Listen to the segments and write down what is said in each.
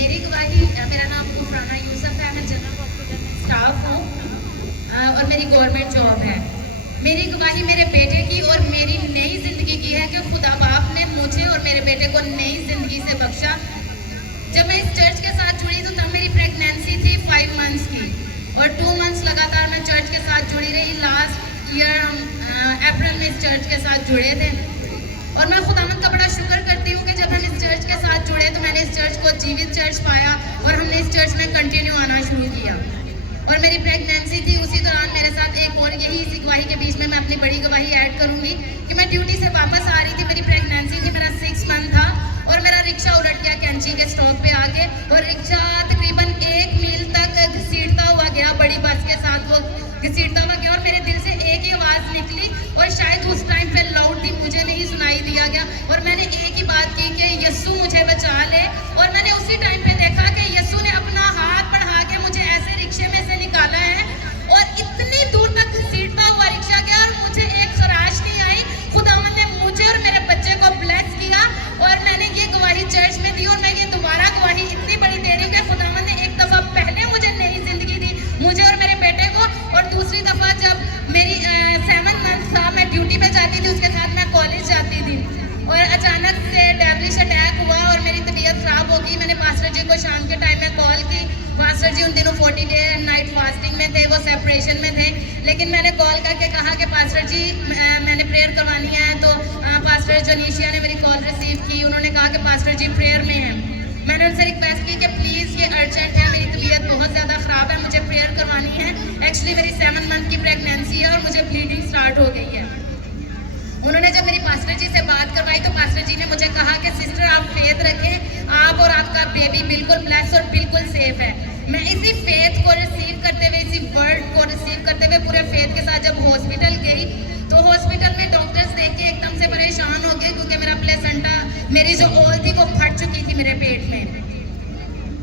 मेरी गवाही, मेरा नाम राना यूसुफ है, मैं जनरल हॉस्पिटल में स्टाफ हूँ और मेरी गवर्नमेंट जॉब है। मेरी गवाही मेरे बेटे की और मेरी नई ज़िंदगी की है कि खुदा बाप ने मुझे और मेरे बेटे को नई ज़िंदगी से बख्शा। जब मैं इस चर्च के साथ जुड़ी तो तब मेरी प्रेगनेंसी थी 5 मंथ्स की और 2 मंथ्स लगातार मैं चर्च के साथ जुड़ी रही। लास्ट ईयर हम अप्रैल में इस चर्च के साथ जुड़े थे और मैं खुदावंद का बड़ा शुक्र करती हूँ कि जब हम इस चर्च के साथ जुड़े तो मैंने इस चर्च को जीवित चर्च पाया और हमने इस चर्च में कंटिन्यू आना शुरू किया। और मेरी प्रेगनेंसी थी, उसी दौरान मेरे साथ एक और, यही इसी गवाही के बीच में मैं अपनी बड़ी गवाही ऐड करूँगी कि मैं ड्यूटी से वापस आ रही थी, मेरी प्रेगनेंसी थी, मेरा 6 मंथ था और मेरा रिक्शा उलट गया कैंची के स्टॉप पे आके और रिक्शा तकरीबन 1 मील तक घसीटता हुआ गया, बड़ी बस के साथ वो घसीटता हुआ गया और मेरे दिल से एक ही आवाज़ निकली और शायद उस टाइम पे लाउड थी, मुझे नहीं सुनाई दिया गया और मैंने एक ही बात की कि यस्सु मुझे बचा ले। और मैंने उसी टाइम पे देखा कि यस्सु ने अपना हाथ बढ़ा के मुझे ऐसे रिक्शे में से निकाला है और इतनी दूर तक घसीटता हुआ रिक्शा गया और मुझे एक खराश नहीं आई। खुदावंद ने मुझे और मेरे बच्चे को ब्लेस किया और मैंने ये गवाही चर्च में दी और मैं ये दोबारा गवाही इतनी बड़ी दे रही हूँ कि खुदावंद ने एक दफ़ा पहले मुझे नई ज़िंदगी दी, मुझे और मेरे बेटे को, और दूसरी दफ़ा जब मेरी 7 मंथ था, मैं ड्यूटी पे जाती थी, उसके साथ मैं कॉलेज जाती थी और अचानक से डेविलिश अटैक हुआ और मेरी तबीयत ख़राब हो गई। मैंने पास्टर जी को शाम के टाइम में कॉल की। पास्टर जी उन दिनों 40 डे नाइट फास्टिंग में थे, वो सेपरेशन में थे, लेकिन मैंने कॉल करके कहा कि पास्टर जी मैंने प्रेयर करवानी है। तो पास्टर जोनीशिया ने मेरी कॉल रिसीव की, उन्होंने कहा कि पास्टर जी प्रेयर में हैं। मैंने उनसे रिक्वेस्ट की कि प्लीज़ ये अर्जेंट है, मेरी तबीयत बहुत ज़्यादा ख़राब है, मुझे प्रेयर करवानी है। एक्चुअली मेरी 7 मंथ की प्रेगनेंसी है और मुझे ब्लीडिंग स्टार्ट हो गई है। उन्होंने जब मेरी पास्टर जी से बात करवाई तो पास्टर जी ने मुझे कहा कि सिस्टर आप फेथ रखें, आप और आपका बेबी बिल्कुल ब्लेस और बिल्कुल सेफ है। मैं इसी फेथ को रिसीव करते हुए, इसी वर्ड को रिसीव करते हुए पूरे फेथ के साथ जब हॉस्पिटल गई तो हॉस्पिटल में डॉक्टर्स देख के एकदम से परेशान हो गए क्योंकि मेरा प्लेसेंटा, मेरी जो ओल थी वो फट चुकी थी मेरे पेट में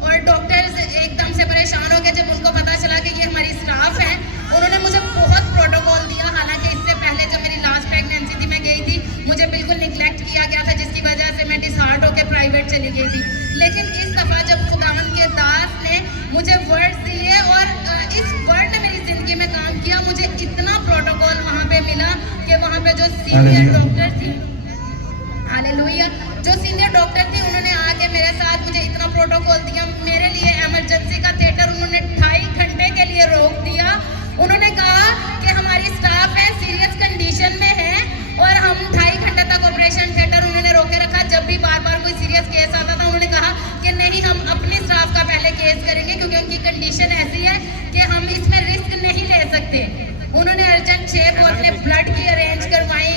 और डॉक्टर्स एकदम से परेशान हो गए जब उनको पता चला कि ये हमारी स्टाफ है। उन्होंने मुझे बहुत प्रोटोकॉल दिया, हालांकि इससे पहले जब मेरी लास्ट प्रेगनेंसी थी मैं गई थी, मुझे बिल्कुल निगलेक्ट किया गया था जिसकी वजह से मैं डिसहार्ट होकर प्राइवेट चली गई थी। लेकिन इस दफ़ा जब खुदावंद के दास ने मुझे वर्ड्स दिए और इस वर्ड ने मेरी ज़िंदगी में काम किया, मुझे इतना प्रोटोकॉल वहाँ पे मिला कि वहाँ पे जो सीनियर डॉक्टर थी, हालेलुया, जो सीनियर डॉक्टर थी उन्होंने आके मेरे साथ मुझे इतना प्रोटोकॉल दिया। मेरे लिए इमरजेंसी का थिएटर उन्होंने 2.5 घंटे के लिए रोक दिया। उन्होंने कहा कि हमारी स्टाफ है, सीरियस कंडीशन में है और हम 2.5 घंटे तक ऑपरेशन थिएटर उन्होंने रोके रखा। जब भी बार बार कोई सीरियस केस आता था उन्होंने कहा कि नहीं, हम अपनी स्टाफ का पहले केस करेंगे क्योंकि उनकी कंडीशन ऐसी है कि हम इसमें रिस्क नहीं ले सकते। उन्होंने अर्जेंट 6 बोतलें ब्लड की अरेंज करवाई,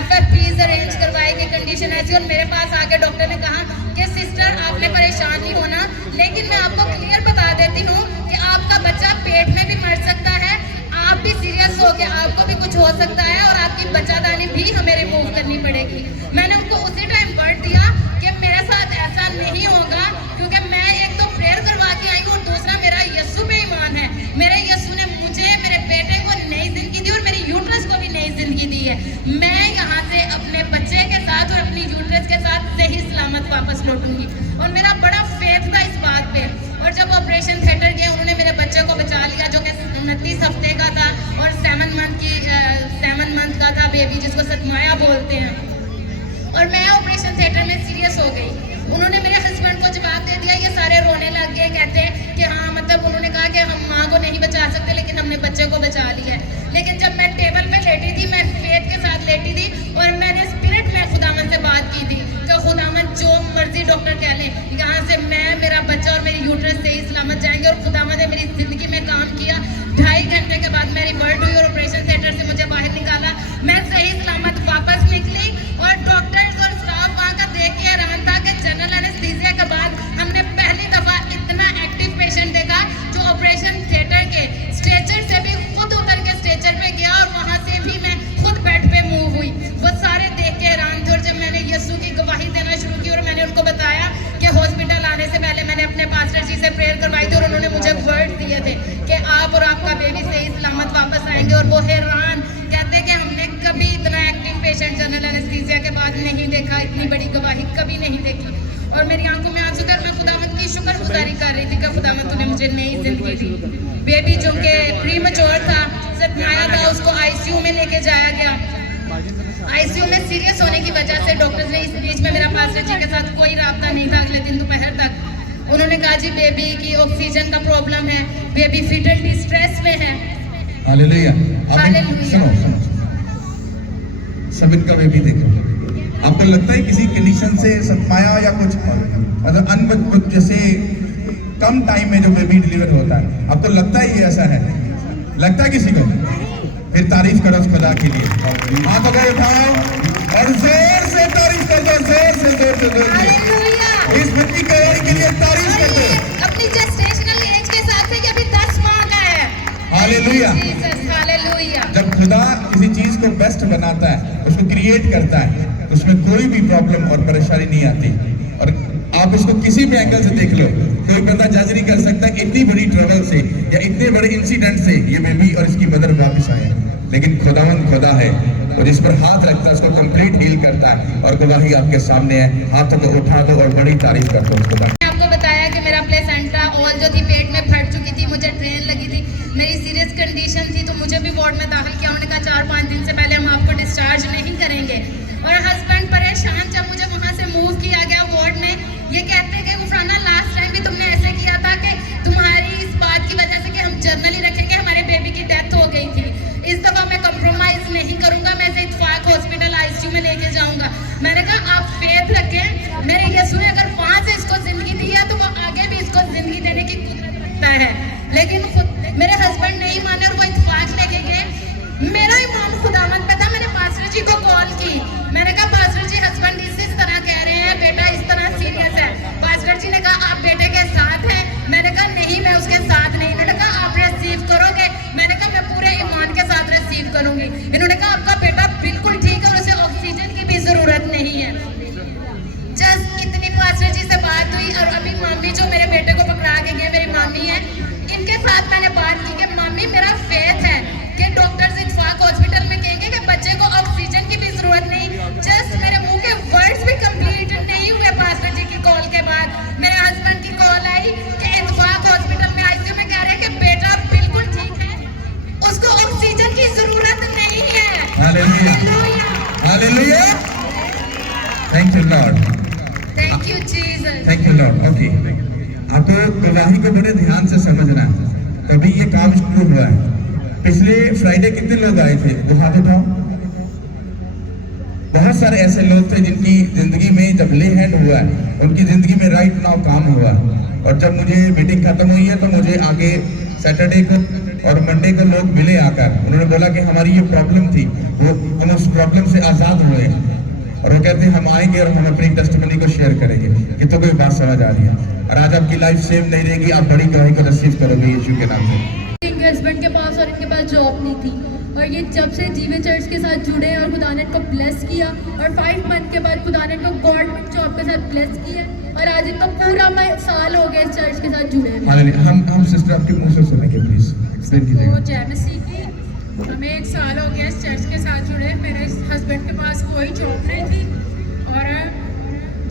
FFPs अरेंज करवाई कि कंडीशन ऐसी। और मेरे पास आके डॉक्टर ने कहा कि सिस्टर आपने परेशान नहीं होना, लेकिन मैं आपको क्लियर बता देती हूँ कि आपका बच्चा पेट में भी मर सकता है, आप भी सीरियस हो के आपको भी कुछ हो सकता है और आपकी बच्चादानी भी हमें रिमूव करनी पड़ेगी। मैंने उनको उसी टाइम वर्ड दिया कि मेरे साथ ऐसा नहीं होगा क्योंकि मैं एक तो प्रेयर करवा के आई हूँ और दूसरा मेरा यस्सु पे ईमान है। मेरे यस्सु ने मुझे, मेरे बेटे को नई जिंदगी दी और मेरी यूट्रस को भी नई जिंदगी दी है। मैं यहाँ से अपने बच्चे के साथ और अपनी यूट्रस के साथ सही सलामत वापस लौटूंगी और मेरा बड़ा फेथ था इस बात पे। और जब ऑपरेशन थिएटर गए उन्होंने मेरे बच्चे को बचा लिया जो कि 29 हफ्ते का था और 7 मंथ का था बेबी, जिसको सतमाया बोलते हैं। और मैं ऑपरेशन थिएटर में सीरियस हो गई। उन्होंने मेरे हस्बैंड को जवाब दे दिया, ये सारे रोने लग गए, कहते हैं कि हाँ, मतलब उन्होंने कहा कि हम माँ को नहीं बचा सकते लेकिन हमने बच्चे को बचा लिया है। लेकिन जब मैं टेबल पे लेटी थी, मैं फेथ के साथ लेटी थी और मैंने स्पिरिट में खुदावन से बात की थी कि खुदावन जो मर्जी डॉक्टर कह लें, यहाँ से मैं, मेरा बच्चा और मेरी यूट्रस सही सलामत जाएंगे। और खुदावन ने मेरी ज़िंदगी में काम किया। 2.5 घंटे के बाद मेरी बर्थ हुई और ऑपरेशन थिएटर से मुझे बाहर निकाला। मैं सही सलामत वापस निकली और डॉक्टर्स और स्टाफ वहाँ का देख के हैरान था कि जनरल एनेस्थीसिया के बाद हमने पहली दफ़ा इतना एक्टिव पेशेंट देखा जो ऑपरेशन थिएटर के स्ट्रेचर से भी खुद उतर के स्टेज कि खुदावंद तूने मुझे नई जिंदगी दी। बेबी जो कि प्रीमैच्योर था, जब आया था उसको आईसीयू में लेके जाया गया। आईसीयू में सीरियस होने की वजह से डॉक्टर्स ने इस बीच में मेरा पास्टर जी के साथ कोई राब्ता नहीं था। अगले दिन दोपहर तक उन्होंने कहा जी बेबी की ऑक्सीजन का प्रॉब्लम है, बेबी फिटल स्ट्रेस में है। हालेलुया। हालेलुया। सुनो सब इनका बेबी देखो, आपको लगता है किसी कंडीशन से सतमाया या कुछ मतलब अनबन जैसे कम टाइम में जो बेबी डिलीवर होता है, आपको लगता है ये ऐसा है? लगता है किसी को? फिर तारीफ करो उस खुदा के लिए। हाथ अगर उठाओ और जोर से तारीफ कर दो, जोर से इस बच्ची के लिए तारीफ कर दो। अपनी जेस्टेशनल एज के साथ से अभी 10 माह का है। हालेलुया। हालेलुया। जब खुदा किसी चीज को बेस्ट बनाता है, उसको क्रिएट करता है, तो उसमें कोई भी प्रॉब्लम और परेशानी नहीं आती। और आप इसको किसी भी एंगल से देख लो, कोई बंदा जज नहीं कर सकता इतनी बड़ी ट्रबल से या इतने बड़े इंसिडेंट से ये बेबी और इसकी मदर वापस आए। लेकिन खुदावंद खुदा है और जिस पर हाथ रखता है उसको कंप्लीट हील करता है। और गवाही आपके सामने है, हाथों को उठा दो और बड़ी तारीफ कर दो खुदा। मैंने आपको बताया कि मेरा प्लेसेंटा ऑल जो थी पेट में फट चुकी थी, मुझे ट्रेन लगी थी, मेरी सीरियस कंडीशन थी, तो मुझे भी वार्ड में दाखिल किया। उन्होंने कहा 4-5 दिन से पहले हम आपको डिस्चार्ज नहीं करेंगे। और हस्बैंड परेशान, जब मुझे वहाँ से मूव किया गया वार्ड में, ये कहते हैं कि गुफराना लास्ट टाइम भी तुमने ऐसे किया था कि तुम्हारी इस बात की वजह से कि हम जर्नली रखेंगे, हमारे बेबी की डेथ हो गई थी। इस दफा मैं कंप्रोमाइज नहीं करूंगा, मैं इसे इत्तेफाक हॉस्पिटल आईसीयू में लेके जाऊंगा। मैंने कहा आप फेथ रखें, मेरे यीशु ने अगर वहां से इसको जिंदगी दी है तो वो आगे भी इसको जिंदगी देने की कुदरत रखता है। लेकिन खुद मेरे हस्बैंड नहीं माने और वो इत्तेफाक लेके गए। मेरा ईमान खुदावंद पे था। मैंने पास्टर जी को कॉल की, मैंने कहा पास्टर जी हस्बैंड इस तरह कह रहे हैं, बेटा इस तरह सीरियस है। पास्टर जी ने कहा आप बेटे के साथ हैं। मैंने कहा नहीं मैं उसके साथ नहीं। इन्होंने कहा आप रिसीव करोगे? मैंने कहा मैं पूरे ईमान के साथ रिसीव करूंगी। इन्होंने कहा आपका बेटा बिल्कुल ठीक है और उसे ऑक्सीजन की भी जरूरत नहीं है। जस्ट इतनी पास्टर जी से बात हुई और अभी मामी जो मेरे बेटे को पकड़ा के गए, मेरी मामी है, इनके साथ मैंने बात की कि मामी मेरा फेथ है कि डॉक्टर्स इत्तेफाक हॉस्पिटल में कहेंगे कि बच्चे को ऑक्सीजन की भी जरूरत नहीं। जस्ट मेरे मुंह के वर्ड्स भी कंप्लीट नहीं हुए पास्टर जी की कॉल के बाद मेरे हस्बैंड की कॉल आई कि इत्तेफाक हॉस्पिटल में आईसीयू में कह रहे हैं कि बेटा बिल्कुल ठीक है, उसको ऑक्सीजन की जरूरत नहीं है। Hallelujah. Hallelujah. Thank you Lord. Thank you Jesus. Thank you Lord. Okay, आपको गवाही को बड़े ध्यान से समझना है, तभी ये काम शुरू हुआ है। पिछले फ्राइडे कितने लोग आए थे? वो हाथ उठाओ। बहुत सारे ऐसे लोग थे जिनकी जिंदगी में जब ले हैंड हुआ है, उनकी जिंदगी में राइट नाउ काम हुआ। और जब मुझे मीटिंग खत्म हुई है तो मुझे आगे सैटरडे को और मंडे को लोग मिले आकर, उन्होंने बोला कि हमारी ये प्रॉब्लम थी, वो हम उस प्रॉब्लम से आजाद हुए। और वो कहते हैं हम आएंगे और हम अपनी टेस्टिमनी को शेयर करेंगे कि तो कोई बात समझ आ रही है। और आज आपकी लाइफ सेम नहीं रहेगी, आप बड़ी गवाही को रिसीव करोगे यीशु के नाम से। इनके हस्बैंड के पास और इनके पास जॉब नहीं थी और ये जब से जीवे चर्च के साथ जुड़े और खुदा ने इनको ब्लेस किया और 5 मंथ के बाद खुदा ने इनको गवर्नमेंट जॉब के साथ ब्लेस किया और आज इनको पूरा साल हो गया इस चर्च के साथ जुड़े हुए। हालेलुया। हम सिस्टर आपके मुंह से सुनेंगे, प्लीज एक्सप्लेन कीजिएगा। तो जय मसीह की। हमें 1 साल हो गया इस चर्च के साथ जुड़े। मेरे हस्बैंड के पास कोई जॉब नहीं थी और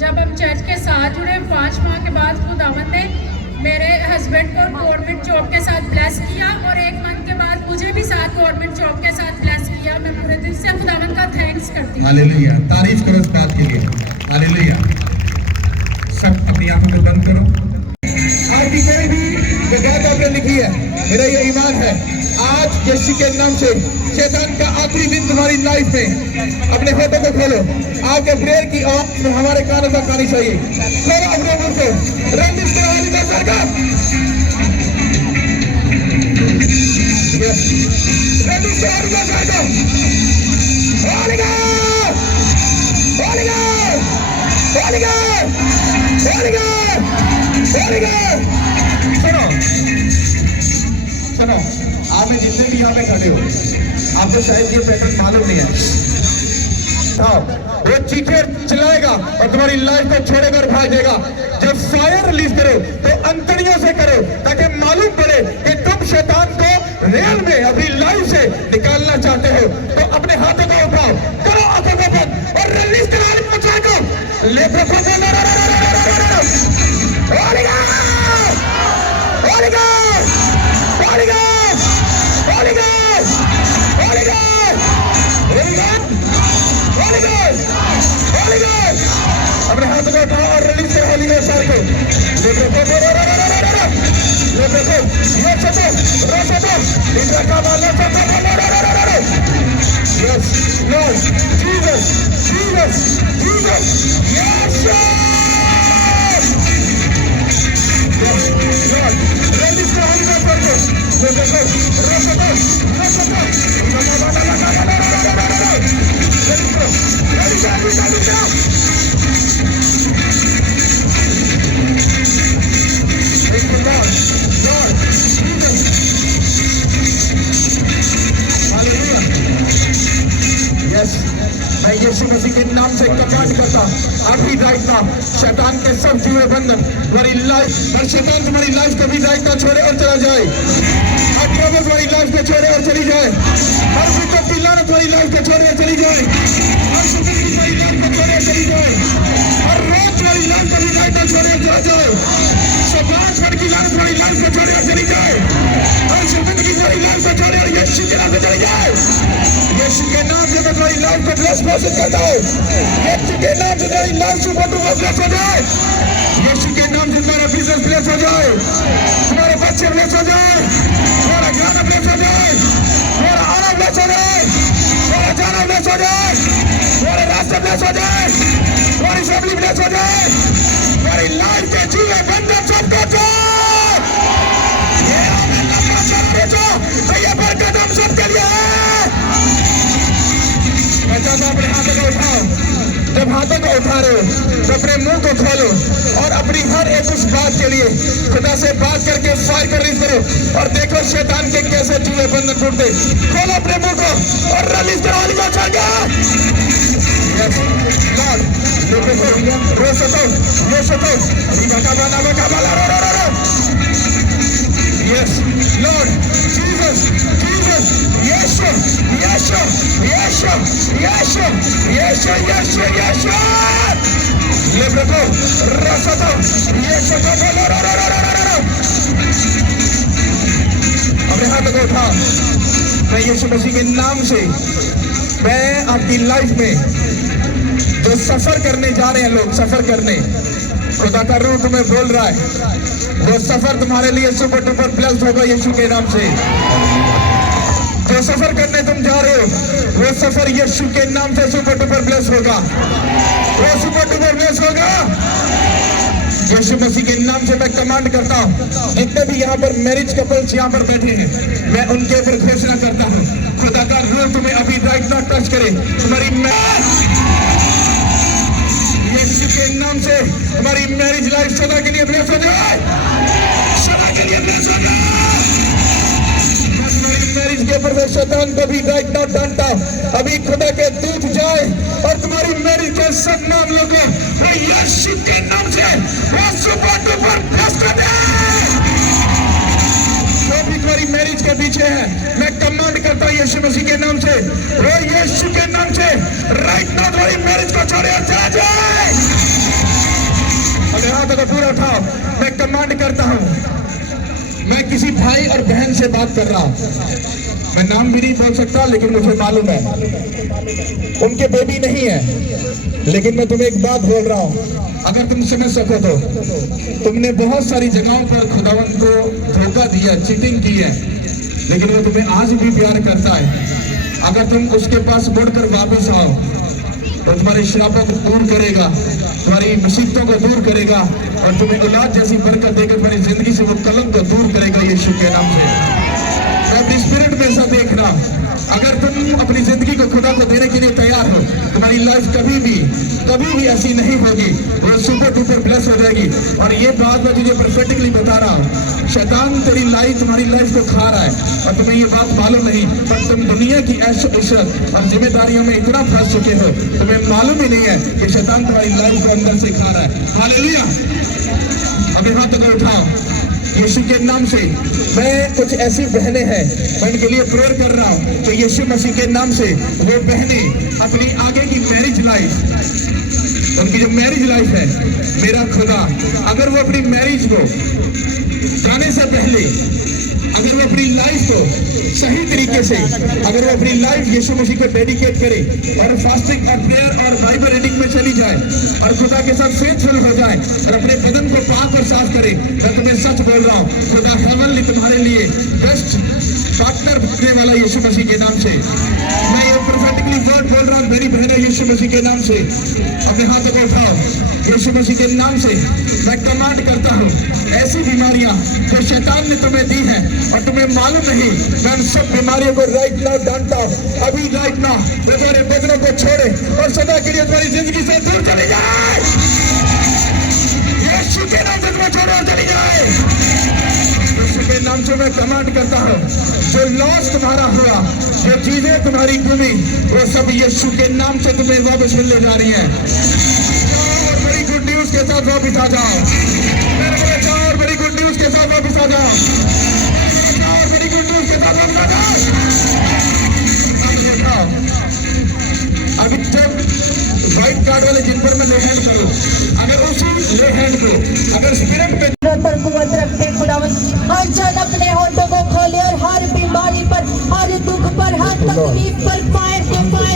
जब हम चर्च के साथ जुड़े 5 माह के बाद खुदावंद ने मेरे हस्बैंड को गवर्नमेंट जॉब के साथ ब्लेस किया और 1 मंथ के बाद मुझे भी साथ गवर्नमेंट जॉब के साथ ब्लेस किया। मैं पूरे दिल से खुदावंद का थैंक्स करती हूँ। हालेलुया। तारीफ करो इस बात के लिए। हालेलुया। सब अपनी आंखों को बंद करो। आपकी कोई भी जगह आपने लिखी है, मेरा ये ईमान है आज यीशु के नाम से शैतान का आखिरी दिन तुम्हारी लाइफ में, अपने हाथों को खोलो। आपके प्रेयर की आवाज में हमारे कानों तक आनी चाहिए। खोलो अपने मुंह को, रंजिश के आवाज में सरकार, रंजिश के आवाज में सरकार, Holi God, Holi God, Holi God, Holi God, Holi God. सुनो सुनो, आप में जितने भी यहाँ पे खड़े हो, आपको शायद ये पैटर्न मालूम नहीं है। वो चीखे चिल्लाएगा और तुम्हारी लाइफ को छोड़ेगा और भाग जाएगा। जब फायर रिलीज करो तो अंतड़ियों से करो ताकि मालूम पड़े कि तुम शैतान को रियल में अपनी लाइफ से निकालना चाहते हो। तो अपने हाथों को उठाओ, करो आंखों को बंद और रिलीज करो पहुंचा को ले Holy Ghost, Holy Ghost, Holy Ghost, Holy Ghost, Holy Ghost, Holy Ghost, Holy Ghost. अपने हाथ को उठाओ और रिलीज करो होली गोस्ट को। ये चलो रोसतो इंद्र का माला Yes, Lord, Jesus, Jesus, Jesus, yes, Lord. Yes, Lord, release the Holy Ghost for us. Rosato, मैं यीशु मसीह के नाम से कमांड करता अभी राइट नाउ शैतान के सब जुए बंधन तुम्हारी लाइफ पर शैतान तुम्हारी लाइफ कभी राइट ना छोड़े और चला जाए। हर प्रॉब्लम तुम्हारी लाइफ पे छोड़े और चली जाए। हर विपद की लानत तुम्हारी लाइफ पे छोड़े और चली जाए। हर सुख की तुम्हारी लाइफ पे छोड़े और चली जाए। हर रोज तुम्हारी लाइफ कभी राइट ना छोड़े और चला जाए। समाज पर की लानत तुम्हारी लाइफ पे छोड़े और चली जाए। हर सुख की तुम्हारी लाइफ पे छोड़े और यीशु के नाम से चली जाए। यीशु के नाम से मैं तुम्हारी लाइफ को ब्लेस घोषित करता हूँ। यीशु के नाम से तुम्हारी लाइफ सुपर डुपर ब्लेस हो जाए। यीशु के नाम से तुम्हारा बिजनेस ब्लेस हो जाए। तुम्हारे बच्चे ब्लेस हो जाए। तुम्हारा गाना ब्लेस हो जाए। तुम्हारा आना ब्लेस हो जाए। तुम्हारा जाना ब्लेस हो जाए। तुम्हारे रास्ते ब्लेस हो जाए। तुम्हारी फैमिली ब्लेस हो जाए। तुम्हारी लाइफ के जुए बंधन सब टूटो। ये आमेन का प्रचार भेजो तो ये बरकत हम सबके लिए है। मैं चाहता हूं अपने हाथों को उठाओ। जब हाथों को उठा रहे हो तो अपने मुंह को खोलो और अपनी हर एक उस बात के लिए खुदा से बात करके फायर कर रिलीज करो और देखो शैतान के कैसे जुए बंधन टूटते। खोलो अपने मुंह को और रिलीज करो होली गोस्ट चढ़ गया। यस लॉर्ड रोसतो रोसतो Yes, Lord, Jesus, Jesus, Yeshua, Yeshua, Yeshua, Yeshua, Yeshua, Yeshua, Yeshua. Lebroko, Rasato, Yeshua, अपने हाथ को उठा। मैं यीशु मसीह के नाम से मैं आपकी लाइफ में जो सफर करने जा रहे हैं लोग सफर करने खुदा का रूह तुम्हें बोल रहा है वो सफर तुम्हारे लिए सुपर डुपर ब्लेस्ड होगा यीशु के नाम से। जो सफर करने तुम जा रहे हो वो सफर यीशु के नाम से सुपर डुपर ब्लेस्ड होगा। वो सुपर डुपर ब्लेस्ड होगा यीशु मसीह के नाम से। मैं कमांड करता हूँ जितने भी यहाँ पर मैरिज कपल्स यहाँ पर बैठे हैं मैं उनके ऊपर घोषणा करता हूँ खुदा का रूह तुम्हें अभी राइट ना टच करे। तुम्हारी यीशु के नाम से तुम्हारी मैरिज लाइफ सदा के लिए ब्लेस हो जाए। सदा के लिए ब्लेस हो जाए। तुम्हारी मैरिज के ऊपर से शैतान कभी राइट ना डांटा अभी खुदा के दूत जाए और तुम्हारी मैरिज के सब मामलों को यीशु के नाम से वो सुपर डुपर ब्लेस कर दे। जो भी तुम्हारी मैरिज के पीछे है मैं कमांड करता हूँ यीशु मसीह के नाम से वो यीशु के नाम से राइट नाउ तुम्हारी मैरिज को छोड़े और चला जाए। अपने हाथों को पूरा उठाओ। मैं कमांड करता हूँ मैं किसी भाई और बहन से बात कर रहा हूँ मैं नाम भी नहीं बोल सकता लेकिन मुझे मालूम है उनके बेबी नहीं है लेकिन मैं तुम्हें एक बात बोल रहा हूँ अगर तुम समझ सको तो तुमने बहुत सारी जगहों पर खुदावंत को धोखा दिया चीटिंग की है लेकिन वो तुम्हें आज भी प्यार करता है। अगर तुम उसके पास मुड़कर वापस आओ तो तुम्हारे श्रापों को दूर करेगा तुम्हारी मुसीबतों को दूर करेगा और तुम्हें औलाद जैसी बरकत देकर तुम्हारी जिंदगी से वो कलंक को दूर करेगा यीशु के नाम से। मैं अपनी स्पिरिट में ऐसा देख रहा हूं अगर तुम अपनी जिंदगी को खुदा को देने के लिए तैयार हो तुम्हारी लाइफ कभी भी ऐसी नहीं होगी वो सुपर डुपर ब्लेस हो जाएगी। और ये बात मैं तुझे परफेक्टली बता रहा हूँ शैतान तुम्हारी लाइफ को खा रहा है और तुम्हें ये बात मालूम नहीं पर तुम दुनिया की ऐशो इशरत और जिम्मेदारियों में इतना फंस चुके हो तुम्हें मालूम ही नहीं है कि शैतान तुम्हारी लाइफ को अंदर से खा रहा है। हालेलुया। अभी हाथों को उठाओ यीशु के नाम से। मैं कुछ ऐसी बहनें हैं मैं उनके लिए प्रेयर कर रहा हूँ तो यीशु मसीह के नाम से वो बहनें अपनी आगे की मैरिज लाइफ उनकी जो मैरिज लाइफ है मेरा खुदा अगर वो अपनी मैरिज को जाने से पहले अगर वो अपनी लाइफ को सही तरीके से, अगर वो अपनी लाइफ यीशु मसीह को डेडिकेट करे और फास्टिंग और प्रेयर और बाइबल रीडिंग में चली जाए और खुदा के साथ फेथफुल हो जाए और अपने बदन को पाक और साफ करे, मैं तुम्हें सच बोल रहा हूँ, खुदा हेवनली तुम्हारे लिए बेस्ट पार्टनर बनने वाला यीशु मसीह के नाम से। मैं ये प्रोफेटिकली वर्ड बोल रहा हूँ मेरी बहनें, यीशु मसीह के नाम से अपने हाथों को उठाओ। यीशु मसीह के नाम से मैं कमांड करता हूँ, ऐसी बीमारियां जो शैतान ने तुम्हें दी है और तुम्हें मालूम नहीं, मैं उन सब बीमारियों को राइट नाउ डांटता हूँ। अभी राइट नाउ तुम्हारे बदनों को छोड़े और सदा के लिए तुम्हारी जिंदगी से दूर चली जाए। यीशु के नाम से तुम्हें छोड़े और चली जाए। यीशु के नाम से मैं कमांड करता हूँ, जो लॉस तुम्हारा हुआ, जो चीजें तुम्हारी गुमी, वो सब यीशु के नाम से तुम्हें वापस मिलने जा रही है। और बड़ी गुड न्यूज के साथ वापस आ जाओ मेरे बड़े, और बड़ी गुड न्यूज के साथ वापस आ जाओ, और बड़ी गुड न्यूज के साथ वापस आ जाओ। अभी जब व्हाइट कार्ड वाले जिन पर मैं ले हैंड करूं, अगर उसी ले हैंड को अगर स्पिरिट पे पर कुवत रखते खुदावन, हर जन अपने होठों को खोले और हर बीमारी पर, हर दुख पर, हर तकलीफ पर फायर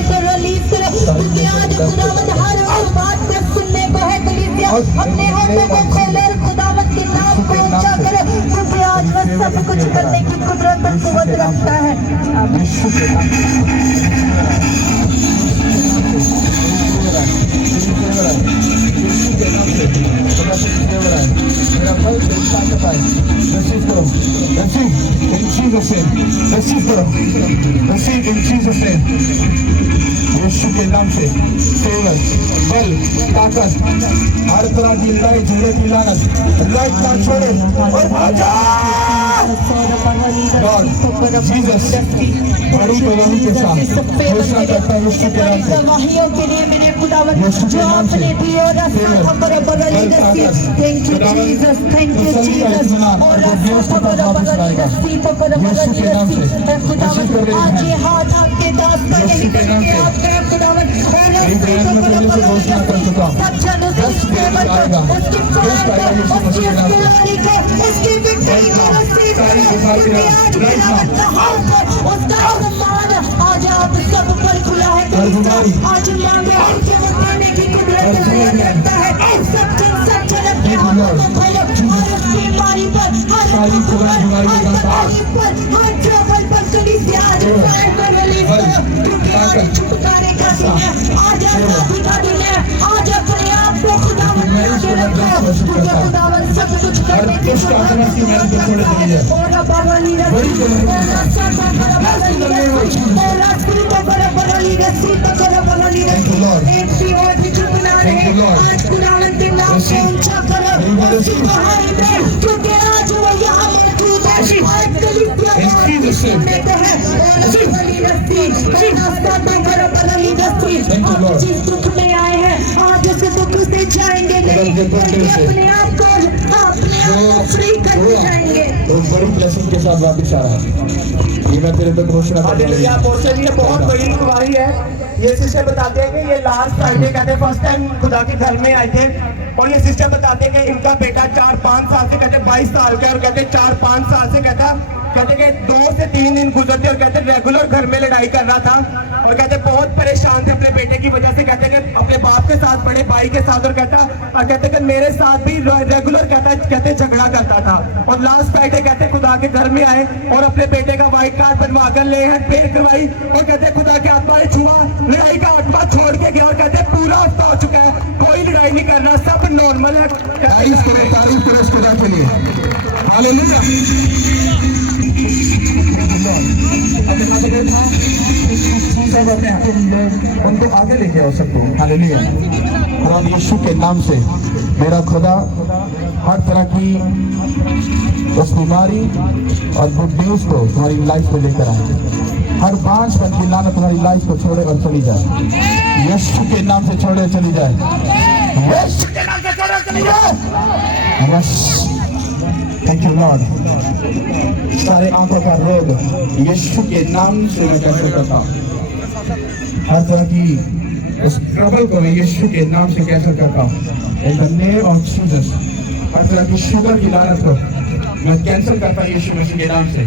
को रिलीज करे, क्योंकि आज खुदावन हर बात को सुनने को है। कलीसिया अपने होठों को खोले और खुदावन के नाम को ऊंचा करे, क्योंकि आज वह सब कुछ करने की कुदरत और कुवत रखता है। मेरा फल ताकत आए, रिसीव करो, receive in Jesus name, receive करो, रिसीव इन जीसस नेम। यीशु के नाम से फेवर, बल, ताकत, हर तरह की लड़ाई झगड़े की लानत राइट ना छोड़े और भागा। गॉड जीसस बड़ी गवाही के साथ घोषणा करता है यीशु के नाम से, गवाहियों के लिए मेरे खुदावन जो आपने दिए और thank you Jesus, thank you Jesus. और आज ये हाथ आपके दास पर नहीं करेंगे, आपके खुदावन घोषणा कर चुका हूँ। उसकी विक्ट्री आज आप सब पर खुला है। आज मांगे आपके बताने की कुदरत रखता है। सब अपने हाथों को खोलो और उस बीमारी पर, हर दुख पर, हर तकलीफ पर, हर ट्रबल पर कलीसिया आज फायर को रिलीज करो, क्योंकि आज छुटकारे का दिन है। आज आजादी का दिन है। आज अपने आप को खुदावन में आगे रखो, क्योंकि खुदावन सब कुछ करने की और बाबाली रखी और सब और रास्ते को बराबरली रस्सी तक बराबरली रस्सी एक भी और भी चुपना रहे। आज खुदावन के नाम को ऊंचा करो, उसी को हाथ दे, क्योंकि आज वो यहाँ मौजूद है। आज कलीसिया में है और बराबरली रस्सी और रास्ता तक बराबरली रस्सी। आप जिस दुख में आए हैं आज उस दुख से जाएंगे नहीं, बल्कि अपने आप को फ्री करके जाएंगे। तो बड़ी ब्लेसिंग के साथ वापस आ रहा है। ये मैं तेरे पे घोषणा कर रहा हूं। ये बहुत बड़ी गवाही है। ये सिस्टर बताते हैं कि ये लास्ट फ्राइडे कहते हैं फर्स्ट टाइम खुदा के घर में आए थे, और ये सिस्टर बताते हैं कि इनका बेटा 4-5 साल से कहते 22 साल का, और कहते 4-5 साल से कहते कि 2 से 3 दिन गुजरते और कहते रेगुलर घर में लड़ाई कर रहा था, और कहते बहुत परेशान थे अपने बेटे की वजह से। कहते कि अपने बाप के साथ, बड़े भाई के साथ, और कहते कि मेरे साथ भी रेगुलर कहते झगड़ा करता था। और लास्ट फ्राइडे कहते खुदा के घर में आए और अपने बेटे का व्हाइट कार्ड बनवा कर ले हैं, पेड़ करवाई, और कहते खुदा के आत्मा ने छुआ, लड़ाई का आत्मा छोड़ के गया, और कहते पूरा हफ्ता हो चुका है, कोई लड़ाई नहीं कर रहा, सब नॉर्मल है। तारीफ करो इस खुदा के लिए। हालेलुया। उनको आगे लेके आओ सबको। हालेलुया। खुदा यीशु के नाम से मेरा खुदा हर तरह की उस बीमारी और गुड न्यूज को तुम्हारी लाइफ में लेकर आए। हर बांझपन की लानत तुम्हारी लाइफ को छोड़े और चली जाए। यीशु के नाम से छोड़े चली जाए। यीशु के नाम से छोड़े चली जाए। Yes, thank you Lord. सारे आंखों का रोग यीशु के नाम से मैं कैंसिल करता हूँ। हर तरह की उस ट्रबल को मैं यीशु के नाम से कैंसिल करता हूँ। In the name of Jesus. हर तरह की शुगर की लानत को मैं कैंसिल करता हूँ यीशु मसीह के नाम से।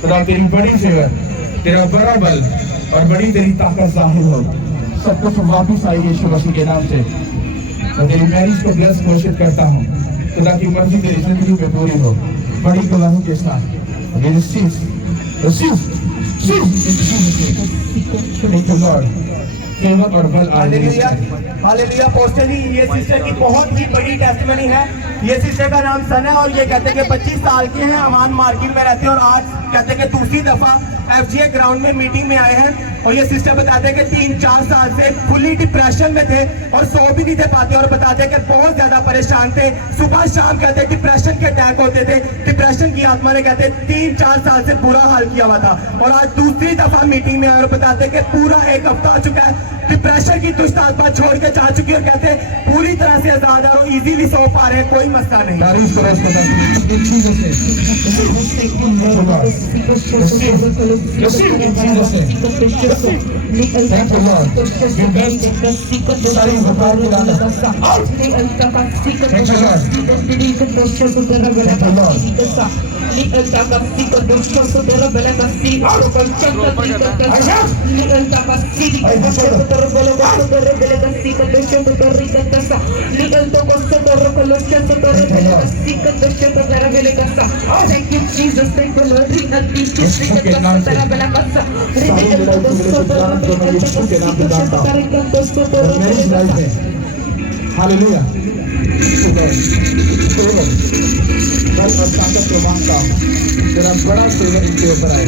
खुदा तेरी बड़ी फेवर, तेरा बड़ा बल और बड़ी तेरी ताकत जाहिर हो, सब कुछ वापिस आई यीशु मसीह के नाम से। मैं तेरी मैरिज को ब्लेस घोषित करता हूँ, खुदा की मर्जी तेरी जिंदगी में पूरी हो बड़ी गवाही के साथ। फेवर और बल हालेलुया, हालेलुया। पोस्टर जी, ये सिस्टर की बहुत ही बड़ी टेस्टिमनी है। ये सिस्टर का नाम सन है और ये कहते हैं कि 25 साल के हैं, अमान मार्केट में रहते हैं और आज कहते हैं कि दूसरी दफा FGA ग्राउंड में मीटिंग में आए हैं। और ये सिस्टर बताते हैं कि 3-4 साल से फुली डिप्रेशन में थे और सो भी नहीं थे पाते और बताते हैं कि बहुत ज्यादा परेशान थे। सुबह शाम कहते हैं डिप्रेशन के अटैक होते थे। डिप्रेशन की आत्मा ने कहते 3-4 साल से बुरा हाल किया हुआ था और आज दूसरी दफा मीटिंग में आए और बताते हैं कि पूरा 1 हफ्ता आ चुका है, डिप्रेशन की दुष्ट आत्मा छोड़ के जा चुकी है और कहते हैं पूरी तरह से आजाद है और इजीली सो पा रहे हैं, कोई मसला नहीं। तारीफ करो इसको, Thank you, Jesus. Thank you, Lord. Hallelujah. बल और ताकत को मांगता हूँ, तेरा बड़ा फेवर इनके ऊपर आए।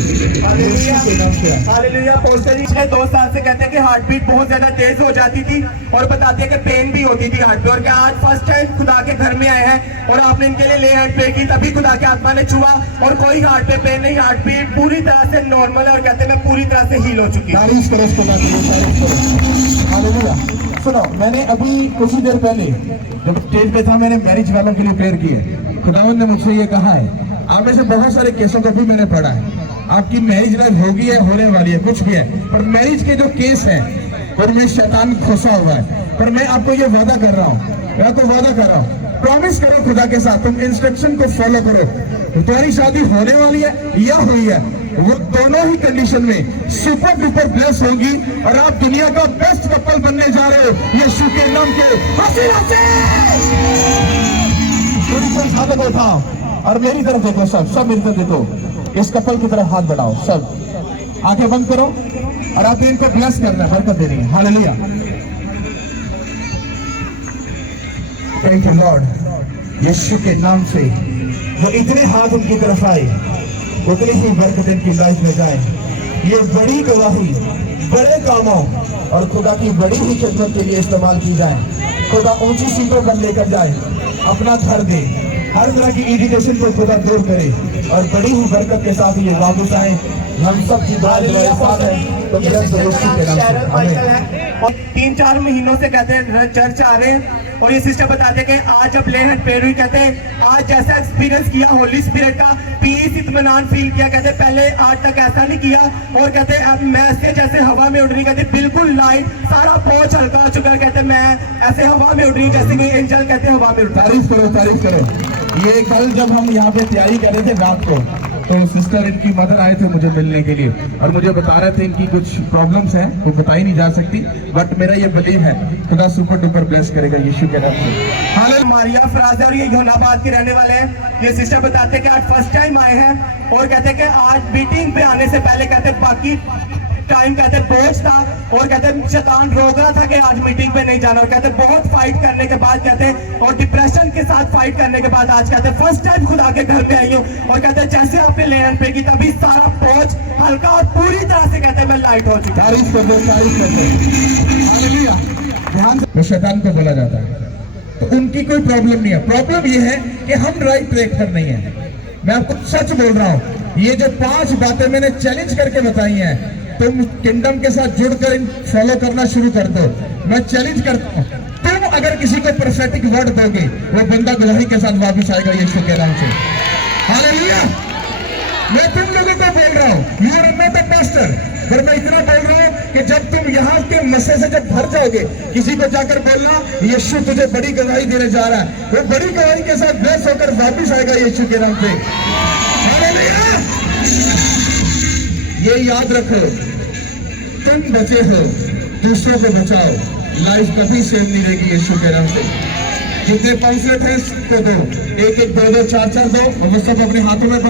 हालेलुया। पोस्टर जी 2 साल से कहते हैं कि हार्ट बीट बहुत ज्यादा तेज हो जाती थी और बताते हैं कि पेन भी होती थी हार्ट पे और क्या आज फर्स्ट टाइम खुदा के घर में आए हैं और आपने इनके लिए ले हैंड पे की, तभी खुदा के आत्मा ने छुआ और कोई हार्ट पे पेन नहीं, हार्ट बीट पूरी तरह से नॉर्मल है और कहते हैं मैं पूरी तरह से हील हो चुकी हूँ। तारीफ करो इसको, तारीफ करो। हालेलुया। सुनो, मैंने अभी कुछ ही देर पहले जब स्टेज पे था मैंने मैरिज वालों के लिए प्रेयर की है। खुदावंद ने मुझसे ये कहा है, आप में से बहुत सारे केसों को भी मैंने पढ़ा है, आपकी मैरिज लाइफ होगी है, होने वाली है, कुछ भी है, पर मैरिज के जो केस है उनमें शैतान घुसा हुआ है। पर मैं आपको ये वादा कर रहा हूँ, मैं आपको वादा कर रहा हूँ, प्रॉमिस करो खुदा के साथ, तुम इंस्ट्रक्शन को फॉलो करो, तुम्हारी शादी होने वाली है या हुई है, वो दोनों ही कंडीशन में सुपर डुपर ब्लेस होगी और आप दुनिया का बेस्ट कपल बनने जा रहे हो यीशु के नाम के। हाथ उठाओ और मेरी तरफ देखो, सब मेरी तरफ देखो, इस कपल की तरफ हाथ बढ़ाओ, सब आंखें बंद करो और आप इन पे ब्लेस करना है, बरकत देनी है। हालेलुया। Thank you lord. यीशु के नाम से वो इतने हाथ उनकी तरफ आए उतनी ही बरकत इनकी लाइफ में जाए। ये बड़ी गवाही बड़े कामों और खुदा की बड़ी ही खिदमत के लिए इस्तेमाल की जाए। खुदा ऊंची सीटों पर लेकर जाए, अपना घर दे, हर तरह की इरिटेशन को खुदा दूर करे और बड़ी ही बरकत के साथ ये वापस आए। हम सब की दुआ है तो और 3-4 महीनों से कहते हैं चर्च आ रहे हैं और ये सिस्टर बताते हैं कि आज जब ले हैंड पेड़ हुई, कहते हैं आज जैसा एक्सपीरियंस किया होली स्पिरिट का, पीस इत्मीनान फील किया, कहते पहले आज तक ऐसा नहीं किया और कहते अब मैं ऐसे जैसे हवा में उड़ रही, कहते बिल्कुल लाइट, सारा बोझ हल्का हो चुका है, कहते मैं ऐसे हवा में उड़ रही जैसे कोई एंजल कहते हवा में उड़। तारीफ करो, तारीफ करो। ये कल जब हम यहाँ पे तैयारी कर रहे थे रात को, तो सिस्टर इनकी मदर आए थे मुझे मिलने के लिए और मुझे बता रहे थे इनकी कुछ प्रॉब्लम्स हैं, वो बताई नहीं जा सकती, बट मेरा ये बिलीव है खुदा सुपर डुपर ब्लेस करेगा यीशु के नाम से। हाल मारिया फराज है और ये योनाबाद के रहने वाले हैं। ये सिस्टर बताते हैं कि आज फर्स्ट टाइम आए हैं और कहते हैं कि आज मीटिंग पे आने से पहले कहते बाकी टाइम कहते बोझ था और कहते शैतान रोक रहा था कि आज मीटिंग पे नहीं जाना और कहते बहुत फाइट करने के बाद कहते और डिप्रेशन के साथ फाइट करने के बाद आज कहते फर्स्ट टाइम खुदा के घर में आई हूँ और कहते जैसे आपने लेन पे की तभी सारा बोझ हल्का और पूरी तरह से कहते मैं लाइट हो चुकी। तारीफ कर दो, तारीफ कर दो। हालेलुया। ध्यान से शैतान को बोला जाता है तो उनकी कोई प्रॉब्लम नहीं है। प्रॉब्लम ये है कि हम राइट ट्रैक पर नहीं है। मैं आपको सच बोल रहा हूँ, ये जो 5 बातें मैंने चैलेंज करके बताई हैं, तुम किंगडम के साथ जुड़कर इन फॉलो करना शुरू कर दो। मैं चैलेंज करता हूँ, तुम अगर किसी को प्रोफेटिक वर्ड दोगे, वो बंदा गवाही के साथ वापस आएगा यीशु के नाम से। हालेलुया। मैं तुम लोगों को बोल रहा हूँ, you are not a pastor, पर मैं इतना बोल रहा हूँ कि जब तुम यहाँ के मस्से से जब भर जाओगे, किसी को जाकर बोलना यीशु तुझे बड़ी गवाही देने जा रहा है, वो बड़ी गवाही के साथ ब्लेस होकर वापिस आएगा यीशु के नाम पे। हालेलुया। ये याद रखो, तुम बचे हो, दूसरों को बचाओ, लाइफ कभी सेव नहीं रहेगी यीशु के नाम से। जितने पंफलेट है सबको दो, एक एक दो दो चार चार दो, और वो सब अपने हाथों में